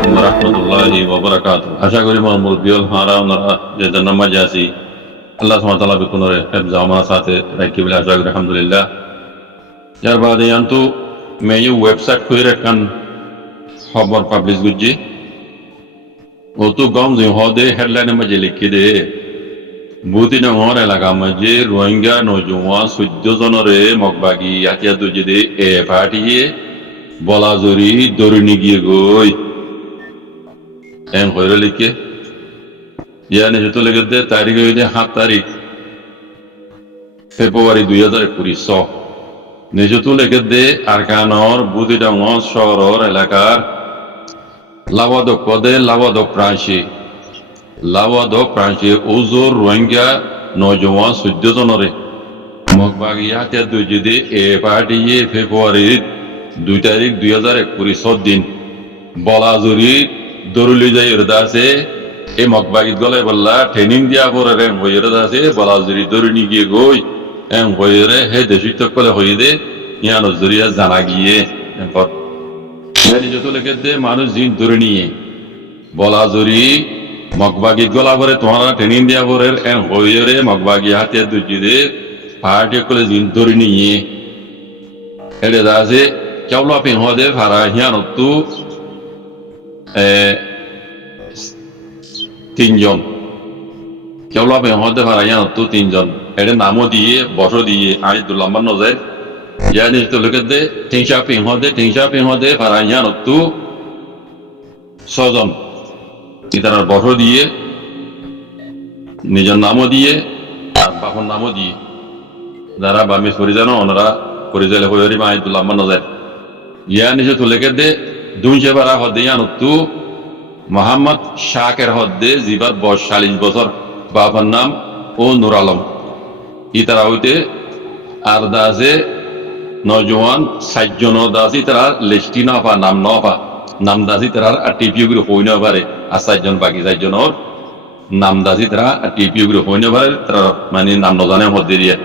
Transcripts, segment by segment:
আলাইকুম ওয়া রাহমাতুল্লাহি ওয়া বারাকাতুহু। আশা করি আমার মুরব্বিয়ল হারা ওনারা যে নামাজে আছি আল্লাহ সুবহানাহু ওয়া তাআলা বিকুনরে হেফজ আমার সাথে রাখি বলে আশা করি আলহামদুলিল্লাহ। যার বাদে আন্তু মেয়ে ওয়েবসাইট খুঁজে কান খবর পাবলিশ গুজি ও তো গম যে হদে হেডলাইনের মাঝে লিখে দে বুতি নগর এলাকা মাঝে রোহিঙ্গা নৌজওয়ান 14 জনরে মগবাগি আতিয়া দুজি দে এ পাঠিয়ে বলাজুরি দরুনি গিয়ে গই এন কইরে লিখে ইয়ানে যেতো লেগে দে তারিখ হইতে 7 তারিখ ফেব্রুয়ারি 2021 নিজেতো লেগে দে আরকানর বুদিডাঙ্গর শহর এলাকার লাওয়াদক পদে লাওয়াদক প্রাংশে ওজোর রোহিঙ্গা নৌজওয়ান 14 জনরে মগবাগিয়া তে দুজিদে এ পাঠিয়ে ফেব্রুয়ারি 2 তারিখ 2021 দিন বলাজুরি দরুলি যাই আছে এই মগবাগিত গলে বললা ট্রেনিং দিয়া পরে রেং হইরে আছে বলাজুরি দরুনি গিয়ে গই এং হইরে হে দেশিত কলে হই দে ইয়ান জরিয়া জানা গিয়ে এরপর যত লেগে দে মানুষ জিন ধরে নিয়ে বলাজুরি মগবাগিত গলা পরে তোমারা ট্রেনিং দিয়া পরে এং হইরে মগবাগি হাতে দুজি দে পাহাড়ি কলে জিন ধরে নিয়ে হেডে আছে কেবল আপনি হদে ভাড়া হিয়ান তু 3 জন কেবল আপনি হদে ভাড়া হিয়ান তু 3 জন এর নামও দিয়ে বসো দিয়ে আইদুল লম্বা নজর ইয়ানি তো লোকে দে টিংশা পিং হদে ভাড়া হিয়ান তু 6 জন ইতার বসো দিয়ে নিজের নামও দিয়ে আর বাপর নামও দিয়ে যারা বামিস পরিজানো ওনারা পরিজালে হইরি আইদুল লম্বা নজর ইয়ানি যে তুলেকে দে দুইশে বারা হদে ইয়ানতু মোহাম্মদ শাকের হদে জিবাত বয়স 40 বছর বাবার নাম ও নূর আলম ইতারা হইতে আর দাসে নজওয়ান 60 জন দাসি তারা লিস্টি না পা নাম দাসি তারা টিপিও গুলো হই না পারে আর 60 জন বাকি 60 জনের নাম দাসি তারা টিপিও গুলো হই না পারে তারা মানে নাম ন জানে হদে দিয়ে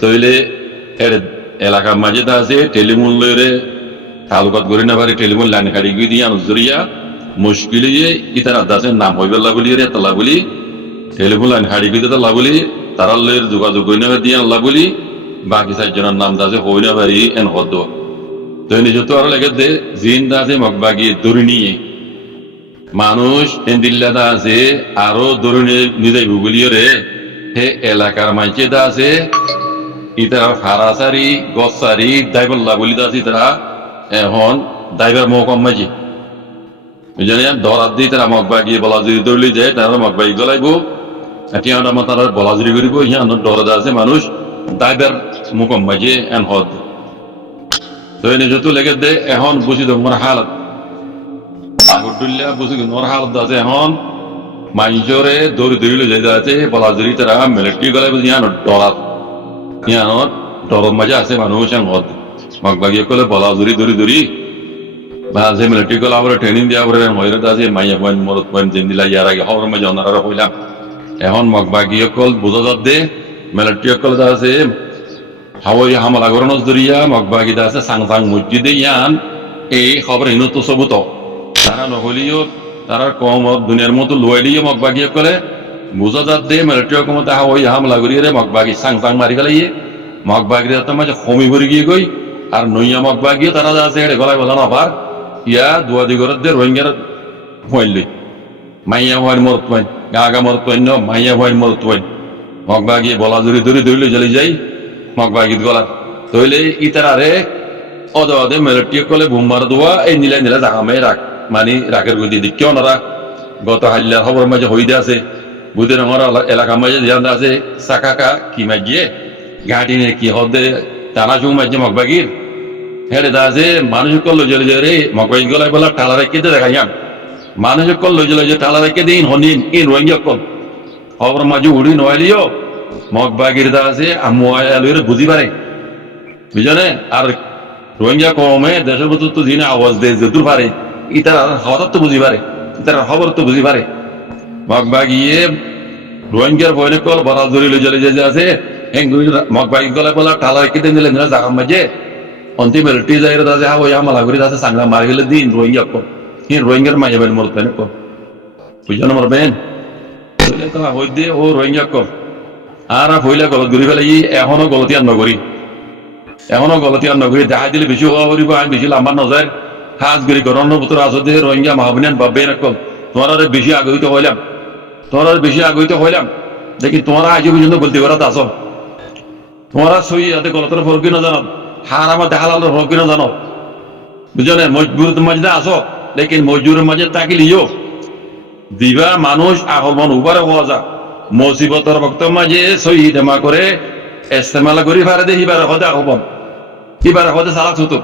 তইলে এর এলাকার মাঝে আছে টেলিফোন লইরে তালুকাত করি না পারে টেলিফোন লাইন কাটি গিয়ে দিয়ে আনুজরিয়া মুশকিল ইতার আদাসে নাম হইবেলা বলি রে তালা বলি টেলিফোন লাইন কাটি গিয়ে তালা বলি তারা লইর যোগাযোগ করি না দিয়ে আল্লাহ বলি বাকি 4 জনের নাম দাসে হই না পারি এন হদ তো নিজে তো আরো লেগে দে জিন দাসে মগবাগি দড়ি নিয়ে মানুষ এন দিল্লা দাসে আরো দড়ি নিয়ে নিজে গুগলিয়ে রে হে এলাকার মাঝে দাসে ইতার ফারাসারি গসারি দাইবল্লা বলি দাসি তারা এখন ড্রাইভার মহকম মাঝি বুঝলেন দরাত দিয়ে তারা মগবাগি বলাজুরি দৌড়লি যায় তারা মগবাগি গলাইব এতিয়া আমার তারা বলাজুরি করিব ইহান দরদ আছে মানুষ ড্রাইভার মুকম মাঝি এন হদ তো এই নিজে তো লেগে দে এখন বুঝি তোমার হালত আগরদুল্লা বুঝি তোমার হালত আছে এখন মাইজরে দৌড়ি দৌড়িলে যাই আছে বলাজুরি তারা মিলিটারি গলাইব ইহান দরাত ইহান দরদ মাঝে আছে মানুষ এন হদ মগবাগি কলে বলাজুরি দৌড়ি বাজে মিলিটারি কল আমরা ট্রেনিং দিয়া পরে হইরে আছে মাইয়া পয়েন্ট মরত পয়েন্ট দিন দিলা ইয়ার আগে হওয়ার মাঝে অনারা হইলাম এখন মগবাগি কল বুঝা যাত দে মিলিটারি কল আছে হাওয়াই হামলা গরনস দরিয়া মগবাগি আছে সাংসাং মসজিদে ইয়ান এই খবর হিনো তো সবুত তারা নহলিও তারা কম দুনিয়ার মতো লুয়াইলিও মগবাগি কলে বুঝা যাত দে মিলিটারি কমতে হাওয়াই হামলা করিয়ে মগবাগি সাংসাং মারি গেলাইয়ে মগবাগি মাঝে খমি ভরি গিয়ে গই আর নইয়া মগবাগিও তারা আছে হেড়ে গলায় বলা নবার ইয়া দুয়াদি ঘরের দে রোহিঙ্গার হইলি মাইয়া হওয়ার মরত পাইন গা মরত পাইন মাইয়া হওয়ার মরত পাইন মগবাগি বলাজুরি ধরি জ্বলি যাই মগবাগিত গলার তইলে ইতারারে অদে মেলটিয়ে কলে বুম্বার দোয়া এই নীলা জাগামে রাখ মানে রাখের গতি দিক কেউ নারা গত হাল্লার খবর মাঝে হইতে আছে বুধের আমার এলাকার মাঝে ধ্যান আছে চাকাকা কি মাগিয়ে ঘাটি নে কি হদে টানা চুম মাঝে মগবাগির হেড়ে দাসে মানুষ কল লইজলে যে রে মগবাগি গলায় বলা টালা রেখে দে দেখাই মানুষ কল লইজলে যে টালা রেখে দিন হনিন এই রোহিঙ্গা কল খবর মাঝে উড়ি নয়লিও মগবাগির দাসে আমুয়ালুরে বুঝি পারে বুঝলে আর রোহিঙ্গা কমে দেশের মতো তো দিনে আওয়াজ দেয় যে দূর পারে ইতার হঠাৎ তো বুঝি পারে ইতার খবর তো বুঝি পারে মগবাগিয়ে রোহিঙ্গার বয়নে কল বড় জরি লইজলে যে আছে মগবাগি গলায় বলা টালা রেখে দিন দিলে জাগাম মাঝে অন্তিম মিলিটারি যাই আছে হাওয়াই হামলা করি আছে সাংলা মারি গেলে দিন রোহিঙ্গা কি রোহিঙ্গার মাইয়া বেন মরতে না কো বুঝানো মরবেন তাহলে তো হই দে ও রোহিঙ্গা কো আর হইলে গলত ঘুরি ফেলে এখনো গলতি আর নগরী এখনো গলতি আর নগরী দেখা দিলে বেশি হওয়া করিব আমি বেশি লম্বা নজার হাজ গরি গরম পুত্র আসতে রোহিঙ্গা মাহবিনান বাব্বে না কল তোমার বেশি আগ্রহিত হইলাম তোমার বেশি আগ্রহিত হইলাম দেখি তোমার আজ পর্যন্ত গলতি করা আসো তোমরা সই হাতে গলতের ফরকি না জানো হার আমার দেখালাল ফরকি না জানো বুঝছো না মজবুরের মাঝে আসো লেকিন মজবুরের মাঝে তাকিলিও দিবা মানুষ আহ্বান উবারে হওয়া যা মুসিবতর বক্তব্য মাঝে সই জমা করে ইস্তেমাল করি ফারে দে হিবার হদে আহ্বান হিবার হদে সালাক হতো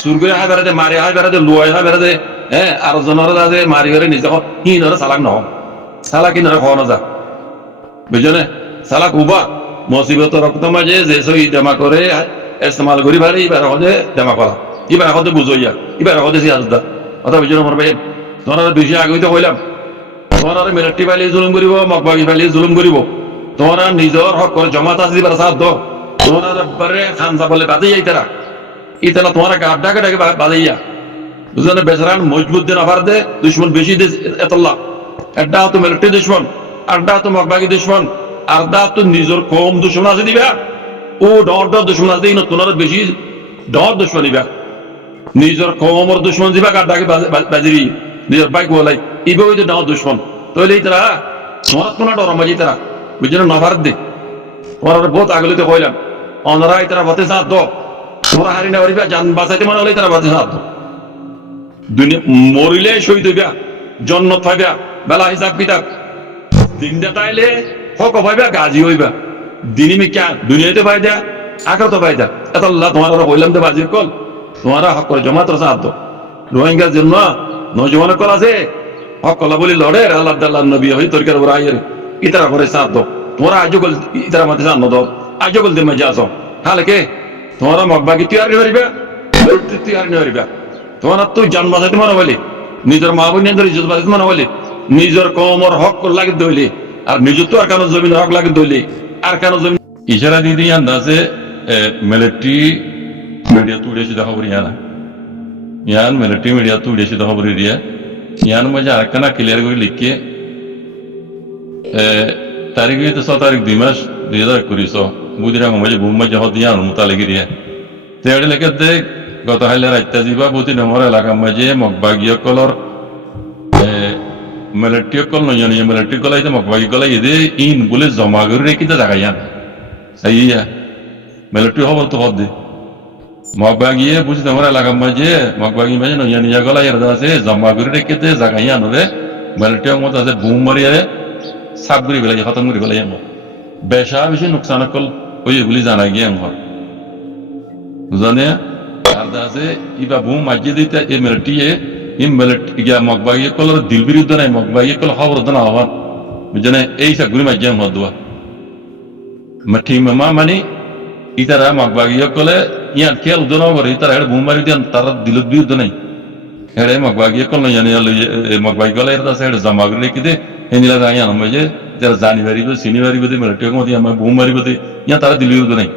সুর করে হাই বেড়াতে মারি হাই বেড়াতে লুয়াই হাই বেড়াতে হ্যাঁ আর জনের আছে মারি করে নিজে হিনরে সালাক নহ সালাক হিনরে খাওয়ানো যা বুঝছো না সালাক উবা মুসিবত রক্ত মাঝে যে সই জমা করে ইস্তেমাল করি পারে এবার হদে জমা করা এবার হদে বুঝইয়া এবার হদে সিয়াজদা কথা বুঝছো মর ভাই তোমার বেশি আগ্রহিত হইলাম তোমার মিলিটারি ফাইলে জুলুম করিব মকবাগি ফাইলে জুলুম করিব তোমার নিজের হক করে জমাত আছে দিবার সাথ দো তোমার বারে খানসা বলে বাদে যাইতারা ইতালা তোমার গাড্ডা গাড্ডা বাদাইয়া বুঝছো না বেচারান মজবুত দিন আবার দে দুশ্মন বেশি দে এতল্লা একটা তো মিলিটারি দুশ্মন আড্ডা তো মকবাগি দুশ্মন আড্ডা তো নিজের কম দুশ্মন আছে দিবা ও ডর দুশ্মন আছে দিন তোমার বেশি ডর দুশ্মন দিবা নিজের কমর দুশ্মন দিবা গাড্ডাকে বাজিরি নিজের বাইক বলাই ইবে ওই যে ডর দুশ্মন তাহলে তারা তোমার কোনো ডর মাঝি তারা বুঝছো না নভার দে তোমার বহুত আগলিতে কইলাম অনরা তারা বতে সাথ দো তোমরা হারি না পারিবা জান বাঁচাইতে মনে হলে তারা বাঁচে সাথ দুনিয়া মরিলে শহীদ হইবা জন্নত পাইবা বেলা হিসাব কিতাব দিনটা তাইলে হক পাইবা গাজী হইবা দিনই মিকা দুনিয়াতে পাই দেয়া আখর তো পাই দেয়া এত আল্লাহ তোমার কইলাম তো বাজির কল তোমারা হক করে জমা তোর সাথ রোহিঙ্গার জন্য নজওয়ান কল আছে হক কলা বলি লড়ে আল্লাহ আল্লাহ নবী হই তরকার বড় আইয়ের ইতারা করে সাথ দো তোমরা আজও কল ইতারা মাঝে সাথ দো আজও কল দিন মাঝে আসো তাহলে কে তোমরা মগবাগি তৈরি করিবা তৈরি করিবা তোমরা তো জান বাঁচাইতে মনে বলি নিজের মা বোনের ইজ্জত বাঁচাইতে মনে বলি নিজের কমর হক লাগে দইলি আর নিজের তো আর কেন জমিন হক লাগে দইলি আর কেন জমিন ইশারা দিয়ে দিয়ে আন্দাজে মিলিটারি মিডিয়া তুড়েছি দেখা করি ইয়ানা ইয়ান মিলিটারি মিডিয়া তুড়েছি দেখা করি দিয়া ইয়ান মধ্যে আরেকখানা ক্লিয়ার করে লিখে তারিখ হইতে 6 তারিখ 2 মাস 2021 বুদিরা মধ্যে বুম মধ্যে হদ দিয়া অনুমতা লেগে দিয়া তেড়ে লেগে দে গত হাইলে রাইতা দিবা বুতি নম্বর এলাকা মধ্যে মগবাগিয় কলর মিলিটারি কল নয় মিলিটারি কল আইতে মগবাগি কল এদে ইন বলে জমা করে রেখে দেখাইয়ান সাইয়া মিলিটারি খবর তো হদ দে মগবাগিয়ে বুঝি তোমার এলাকা মাঝে মগবাগি মাঝে নয় নিয়া গলা এর আছে জমা করে রেখে দে জাগাইয়ান রে মিলিটারি মত আছে বুম মারিয়ে সাব করে বেলাই খতম করে বেলাই আমার বেশা বেশি নুকসান কল ওই এগুলি জানা গিয়ে আমার বুঝানে আর আছে ইবা বুম মাঝে দিতে এই মিলিটারি ইম মিলিটারি গিয়া মগবাগি কলর দিল বিরুদ্ধে নাই মগবাগি কল খবর না হওয়ার বুঝনে এই সাগুরি মাঝে আমার দোয়া মাঠি মামা মানে ইতারা মগবাগি কলে ইয়ান খেল উদনা করে ইতারা হেড বুম মারি দেন তার দিল বিরুদ্ধে নাই হেডে মগবাগি কল না জানি মগবাগি কলে এর আছে হেড জমা করে রেখে দে এনিলা যাই আনা মাঝে যারা জানি পারিব চিনি পারিব দে মিলিটারি মধ্যে আমার বুম মারিব দে ইয়া তারা দিল বিরুদ্ধে নাই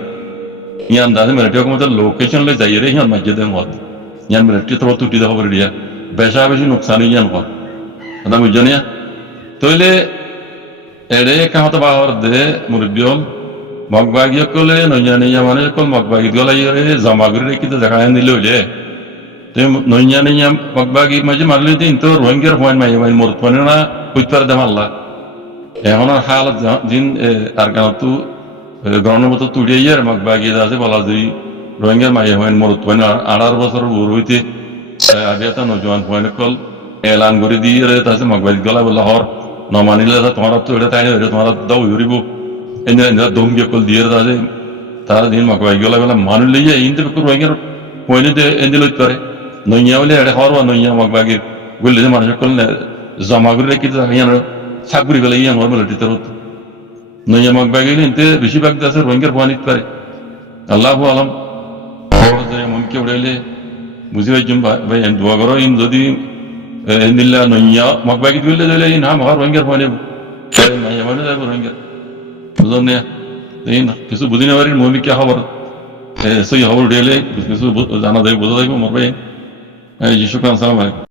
ইয়ান দাদে মিলিটারি মধ্যে লোকেশন লে যাই রে ইয়ান মাঝে দেন হত ইয়ান মিলিটারি তো তুটি দেখা করে দিয়া বেশা বেশি নুকসান ইয়ান হত আদা বুঝজনে তইলে এড়ে কাহত বাহর দে মুরব্বিয়ল মগবাগি কলে নইয়ানি মানে কল মগবাগি গলাই রে জমা করে রেখে তো দেখা দিলে হইলে তে নইয়ানি মগবাগি মাঝে মারলে দিন তো রোহিঙ্গার point my my more point না কইতার দে মারলা এখন হালত দিন আর কারণ তো গ্রহণের মতো তুড়িয়ে আর মগবাগি আছে বলা যে রোহিঙ্গার মাই পয়েন্ট মোর পয়েন্ট 18 বছর বুড়ো হইতে আগে তো নজওয়ান পয়েন্ট কল এলান করে দিয়ে রে তাছে মগবাগি গলা বলা হর নমানিলে তোমার তো এটা তাই তোমার দাও হইরিব এনে দমগে কল দিয়ে আছে তার দিন মগবাগি গলা বলা মানুষ লইয়া ইনতে রোহিঙ্গার পয়েন্টে এনে লইতে পারে নইয়া বলে এটা হরবা নইয়া মগবাগি বললে যে মানুষ কল জমা করে রেখে ইয়ান চাকরি গেলে ইয়ান হর মিলিটারি তরফ নইয়া মগবাগি ইনতে বেশিরভাগ আছে রোহিঙ্গার পয়েন্ট পারে আল্লাহ আলম মমকে উড়াইলে বুঝি পাইছুম ভাই দোয়া করো ইন যদি নিল্লা নইয়া মগবাগি দিলে দিলে ইন হাম হর রোহিঙ্গার পয়েন্ট নইয়া মানে যাবো রোহিঙ্গার বুঝলেন না কিছু বুঝি না পারি মমিকা খবর সেই খবর উড়াইলে কিছু জানা যাবে বোঝা যাবে মর ভাই শুক্রান সালাম আলাইকুম